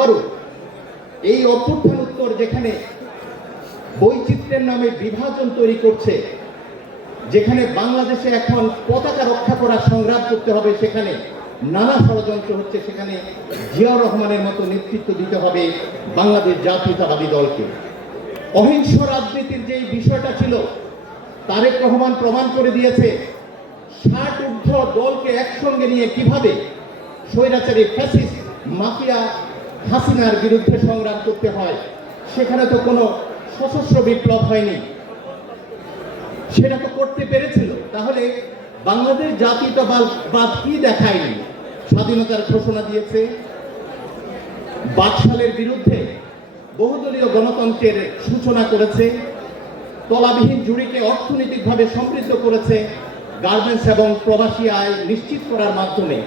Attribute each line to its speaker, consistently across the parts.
Speaker 1: আবারও এই অভ্যুত্থান উত্তর যেখানে বৈচিত্র্যের নামে বিভাজন তৈরি করছে, যেখানে বাংলাদেশে এখন পতাকা রক্ষা করার সংগ্রাম করতে হবে, সেখানে নানা ষড়যন্ত্র হচ্ছে, সেখানে জিয়াউর রহমানের মতো নেতৃত্ব দিতে হবে বাংলাদেশ জাতীয়তাবাদী দলকে। অহিংস রাজনীতির যে বিষয়টা ছিল, তারেক রহমান প্রমাণ করে দিয়েছে, ষাট ঊর্ধ্ব দলকে একসঙ্গে নিয়ে কীভাবে স্বৈরাচারী ফ্যাসিস্ট, মাফিয়া হাসিনার বিরুদ্ধে সংগ্রাম করতে হয়। সেখানে তো কোনো সশস্ত্র বিপ্লব হয়নি। সেটা তো করতে পেরেছিল। তাহলে বাংলাদেশ জাতীয়তাবাদ কি দেখায়নি? স্বাধীনতার ঘোষণা দিয়েছে। বাকশালের বিরুদ্ধে বহুদলীয় গণতন্ত্রের সূচনা করেছে। তলাবিহীন জুড়িকে অর্থনৈতিকভাবে সমৃদ্ধ করেছে। গার্মেন্টস এবং প্রবাসী আয় নিশ্চিত করার মাধ্যমে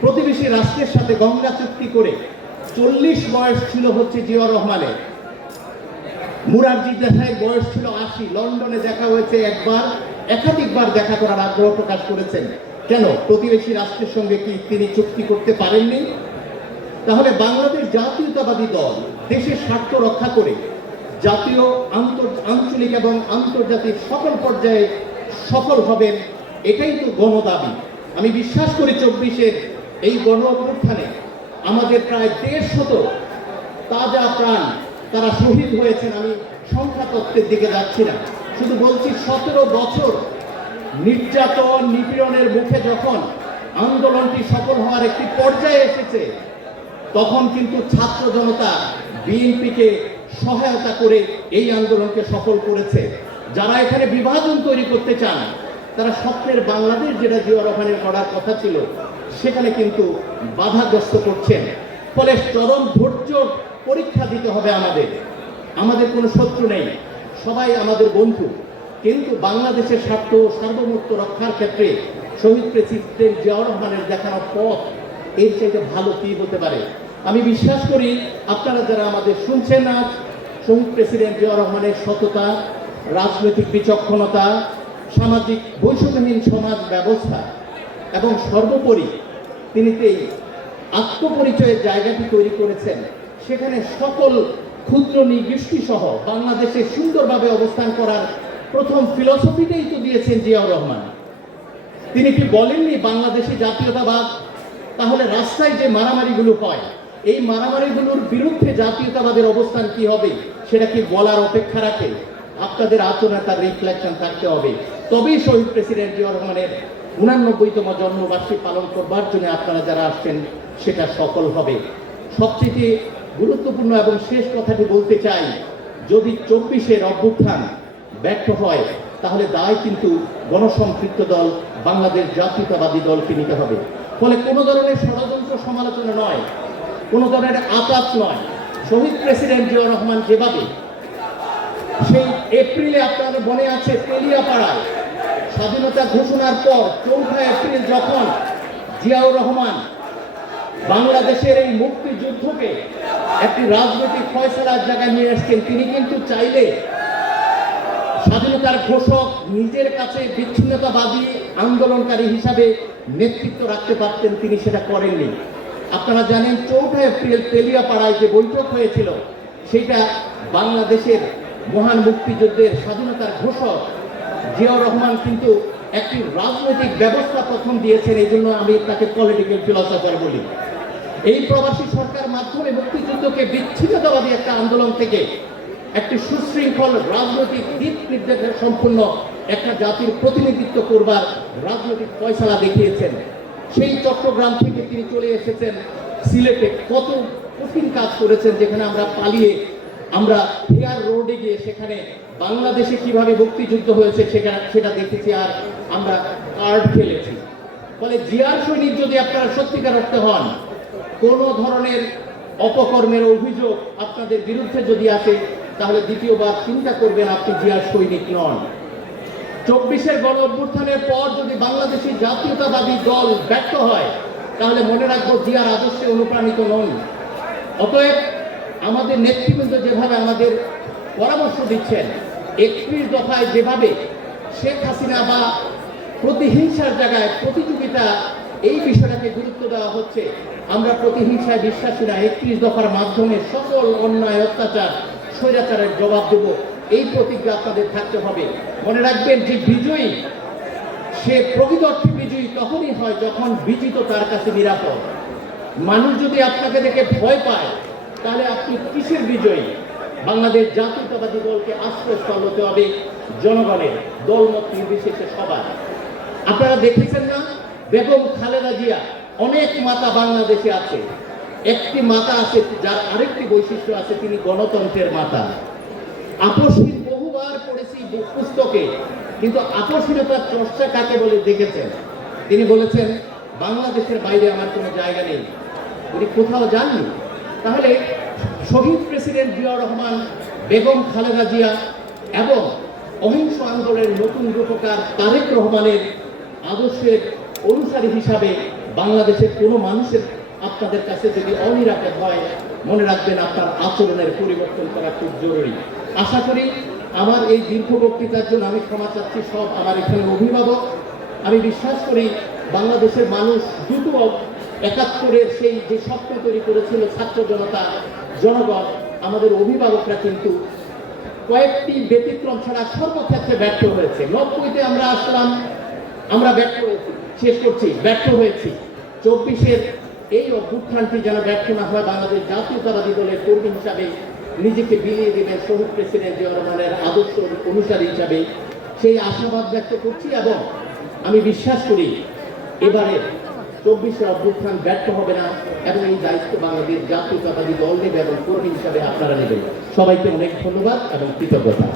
Speaker 1: প্রতিবেশী রাষ্ট্রের সাথে গঙ্গা চুক্তি করে চল্লিশ বয়স ছিল হচ্ছে জিয়াউর রহমানের। মুরারজি দেশাইয়ের বয়স ছিল আশি। লন্ডনে দেখা হয়েছে একবার, একাধিকবার দেখা করার আগ্রহ প্রকাশ করেছেন। কেন? প্রতিবেশী রাষ্ট্রের সঙ্গে কি তিনি চুক্তি করতে পারেননি? তাহলে বাংলাদেশ জাতীয়তাবাদী দল দেশের স্বার্থ রক্ষা করে জাতীয় আঞ্চলিক এবং আন্তর্জাতিক সকল পর্যায়ে সফল হবেন, এটাই তো গণদাবি। আমি বিশ্বাস করি চব্বিশের এই গণ অভ্যুত্থানে আমাদের প্রায় দেড় শত তাজা প্রাণ তারা শহীদ হয়েছেন, আমি সংখ্যা তত্ত্বের দিকে যাচ্ছি না। শুধু বলছি সতেরো বছর নির্যাতন, নিপীড়নের মুখে যখন আন্দোলনটি সফল হওয়ার একটি পর্যায়ে এসেছে, তখন কিন্তু ছাত্র জনতা বিএনপিকে সহায়তা করে এই আন্দোলনকে সফল করেছে। যারা এখানে বিভাজন তৈরি করতে চান তারা স্বপ্নের বাংলাদেশ যেটা জিয়া রহমানের করার কথা ছিল, সেখানে কিন্তু বাধাগ্রস্ত করছেন। ফলে চরম ধৈর্য পরীক্ষা দিতে হবে আমাদের। আমাদের কোনো শত্রু নেই। সবাই আমাদের বন্ধু। কিন্তু বাংলাদেশের স্বার্থ সার্বভৌমত্ব রক্ষার ক্ষেত্রে শহীদ প্রেসিডেন্ট জিয়াউর রহমানের দেখানো পথ এর চাইতে ভালো কি হতে পারে? আমি বিশ্বাস করি আপনারা যারা আমাদের শুনছেন আজ, শহীদ প্রেসিডেন্ট জিয়াউর রহমানের সততা, রাজনৈতিক বিচক্ষণতা সামাজিক বৈষম্যহীন সমাজ ব্যবস্থা এবং সর্বোপরি তিনি এই আত্মপরিচয়ের জায়গাটি তৈরি করেছেন, সেখানে সকল ক্ষুদ্র নিগৃষ্টি সহ বাংলাদেশে সুন্দরভাবে অবস্থান করার প্রথম ফিলসফিটাই তো দিয়েছেন জিয়াউর রহমান। তিনি কি বলেননি বাংলাদেশি জাতীয়তাবাদ? তাহলে রাস্তায় যে মারামারিগুলো হয়, এই মারামারিগুলোর বিরুদ্ধে জাতীয়তাবাদের অবস্থান কি হবে, সেটা কি বলার অপেক্ষা রাখে? আপনাদের আচরণে তার রিফ্লেকশন থাকতে হবে। তবেই শহীদ প্রেসিডেন্ট জিয়া রহমানের উনানব্বইতম জন্মবার্ষিক পালন করবার জন্য আপনারা যারা আসছেন, সেটা সফল হবে। সবচেয়ে গুরুত্বপূর্ণ এবং শেষ কথাটি বলতে চাই, যদি চব্বিশের অভ্যুত্থান ব্যর্থ হয়, তাহলে দায় কিন্তু গণসম্পৃক্ত দল, বাংলাদেশ জাতীয়তাবাদী দলকে নিতে হবে। ফলে কোনো ধরনের ষড়যন্ত্র সমালোচনা নয়, কোনো ধরনের আঘাত নয়। শহীদ প্রেসিডেন্ট জিয়া রহমান যেভাবে, সেই এপ্রিলে আপনার মনে আছে তেলিয়াপাড়ায় স্বাধীনতা ঘোষণার পর চৌঠা এপ্রিল যখন জিয়াউর রহমান বাংলাদেশের এই মুক্তিযুদ্ধকে একটি রাজনৈতিক ফয়সলার জায়গায় নিয়ে আসছেন তিনি কিন্তু চাইলে স্বাধীনতার ঘোষক নিজের কাছে বিচ্ছিন্নতাবাদী আন্দোলনকারী হিসাবে নেতৃত্ব রাখতে পারতেন তিনি, সেটা করেননি। আপনারা জানেন, চৌঠা এপ্রিল তেলিয়াপাড়ায় যে বৈঠক হয়েছিল, সেটা বাংলাদেশের মহান মুক্তিযুদ্ধের স্বাধীনতার ঘোষক জিয়াউর রহমান কিন্তু একটি রাজনৈতিক ব্যবস্থা প্রথম দিয়েছেন, এই জন্য আমি তাকে পলিটিক্যাল ফিলসফার বলি। এই প্রবাসী সরকার মাধ্যমে মুক্তিযুদ্ধকে বিচ্ছিন্নতাবাদী একটা আন্দোলন থেকে একটি সুশৃঙ্খল রাজনৈতিক দিক নির্দেশের সম্পূর্ণ একটা জাতির প্রতিনিধিত্ব করবার রাজনৈতিক ফয়সালা দেখিয়েছেন। সেই চট্টগ্রাম থেকে তিনি চলে এসেছেন। সিলেটে কত কঠিন কাজ করেছেন যেখানে আমরা পালিয়ে আমরা ফেয়ার রোডে গিয়ে সেখানে বাংলাদেশে কীভাবে মুক্তিযুদ্ধ হয়েছে সেটা সেটা দেখেছি আর আমরা কার্ড খেলেছি। ফলে জিয়ার সৈনিক যদি আপনারা সত্যিকার অর্থে হন, কোনো ধরনের অপকর্মের অভিযোগ আপনাদের বিরুদ্ধে যদি আসে, তাহলে দ্বিতীয়বার চিন্তা করবেন আপনি জিয়ার সৈনিক নন। চব্বিশের গণ অভ্যুত্থানের পর যদি বাংলাদেশি জাতীয়তাবাদী দল ব্যর্থ হয়, তাহলে মনে রাখব জিয়ার আদর্শে অনুপ্রাণিত নন। অতএব আমাদের নেতৃবৃন্দ যেভাবে আমাদের পরামর্শ দিচ্ছেন, একত্রিশ দফায় যেভাবে শেখ হাসিনা বা প্রতিহিংসার জায়গায় প্রতিযোগিতা এই বিষয়টাকে গুরুত্ব দেওয়া হচ্ছে, আমরা প্রতিহিংসায় বিশ্বাসী না, একত্রিশ দফার মাধ্যমে সকল অন্যায়, অত্যাচার, স্বৈরাচারের জবাব দেব, এই প্রতিজ্ঞা আপনাদের থাকতে হবে। মনে রাখবেন যে বিজয়ী, সে প্রকৃত অর্থে বিজয়ী তখনই হয় যখন বিজিত তার কাছে নিরাপদ। মানুষ যদি আপনাকে দেখে ভয় পায় তাহলে আপনি কিসের বিজয়ী? বাংলাদেশ জাতীয়তাবাদী দলকে আশ্রয়স্থল হতে হবে জনগণের দলমত নির্বিশেষে সবার। আপনারা দেখেছেন না? বেগম খালেদা জিয়া অনেক মাতা বাংলাদেশে আছে। একটি মাতা আছে, যার আরেকটি বৈশিষ্ট্য আছে, তিনি গণতন্ত্রের মাতা। আপসহীন বহুবার পড়েছি পুস্তকে, কিন্তু আপসহীনতার চর্চা কাকে বলে দেখেছেন? তিনি বলেছেন, বাংলাদেশের বাইরে আমার কোনো জায়গা নেই। উনি কোথাও যাননি। তাহলে শহীদ প্রেসিডেন্ট জিয়াউর রহমান, বেগম খালেদা জিয়া এবং অহিংস আন্দোলনের নতুন রূপকার তারেক রহমানের আদর্শের অনুসারী হিসাবে বাংলাদেশের কোনো মানুষের আপনাদের কাছে যদি অনিরাপদ হয়, মনে রাখবেন আপনার আচরণের পরিবর্তন করা খুব জরুরি। আশা করি আমার এই দীর্ঘ বক্তৃতার জন্য আমি ক্ষমা চাচ্ছি, সব আমার এখানে অভিভাবক। আমি বিশ্বাস করি বাংলাদেশের মানুষ দ্রুত একাত্তরের সেই যে স্বপ্ন তৈরি করেছিল ছাত্র জনতা, জনগণ, আমাদের অভিভাবকরা কিন্তু কয়েকটি ব্যতিক্রম ছাড়া সর্বক্ষেত্রে ব্যর্থ হয়েছে। নব্বইতে আমরা আসলাম, আমরা ব্যর্থ হয়েছি, শেষ করছি, ব্যর্থ হয়েছি। চব্বিশের এই অভ্যুত্থানটি যেন ব্যর্থ না হয়, বাংলাদেশ জাতীয়তাবাদী দলের কর্মী হিসাবে নিজেকে বিলিয়ে দেবেন শহীদ প্রেসিডেন্ট জিয়া রহমানের আদর্শ অনুসারী হিসাবে। সেই আশাবাদ ব্যক্ত করছি এবং আমি বিশ্বাস করি এবারে চব্বিশের অভ্যুত্থান ব্যর্থ হবে না এবং এই দায়িত্ব বাংলাদেশ জাতীয়তাবাদী দল নেবে এবং কর্মী হিসাবে আপনারা নেবেন। সবাইকে অনেক ধন্যবাদ এবং কৃতজ্ঞতা।